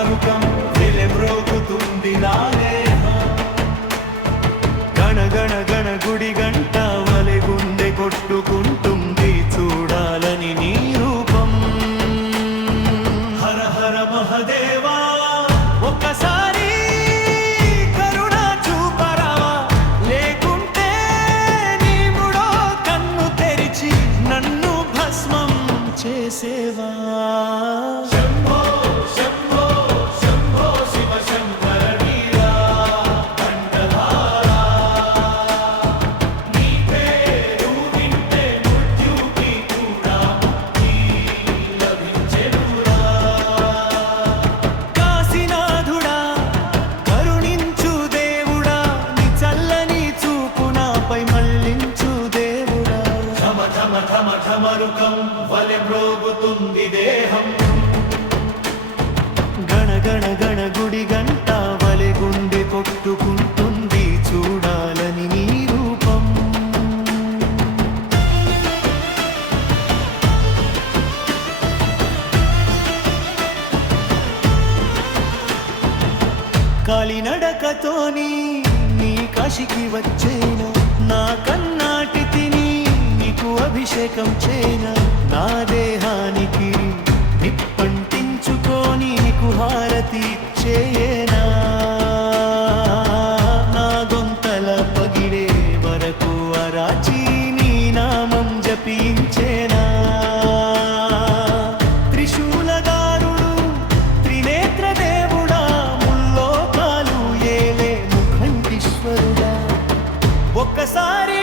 ఠమరుకం వెలెమ్రోగుతుంది నా దేహం. గణ గణ గణ గుడి గంట వలె గుండె కొట్టుకుంటుంది చూడాలని నీ రూపం. హర హర మహదేవా ఒక్కసారి కరుణ చూపరావా, లేకుంటే నీవుడో కన్ను తెరిచి నన్ను భస్మం చేసేవా. శంభో శంభో శంభో శివ శంకర వీరా కంఠధారా, నీ పేరు వింటే మృత్యుకి కూడా ముక్తి లభించెనురా. కాశీనాథుడా కరుణించు దేవుడా, నీ చల్లని చూపు నాపై మళ్ళించు దేవుడా. ఠమ ఠమ ఠమ ఠమరుకం వలె మ్రోగుతుంది దేహం. గణ గణ గణ గుడి గంట వలె గుండె కొట్టుకుంటుంది చూడాలని నీ రూపం. కాలినడకతోని నీ కాశికి వచ్చేనా, నా కన్నాటి తిని నీకు అభిషేకం చేనా. నా దేహానికి నిప్పంటించుకొని నీకు హారతి ఇచ్చేనా. నా గొంతల పగిడే వరకు అరాచి నీ నామం జపించేనా. త్రిశూలదారుడు త్రినేత్ర దేవుడా, ముల్లోకాలు ఏలే ముఖంటీశ్వరుడా, ఒక్కసారి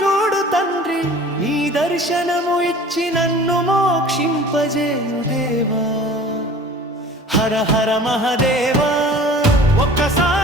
చూడు తండ్రి, నీ దర్శనము ఇచ్చి నన్ను మోక్షింపజేయు దేవా. హర హర మహదేవా ఒక్కసారి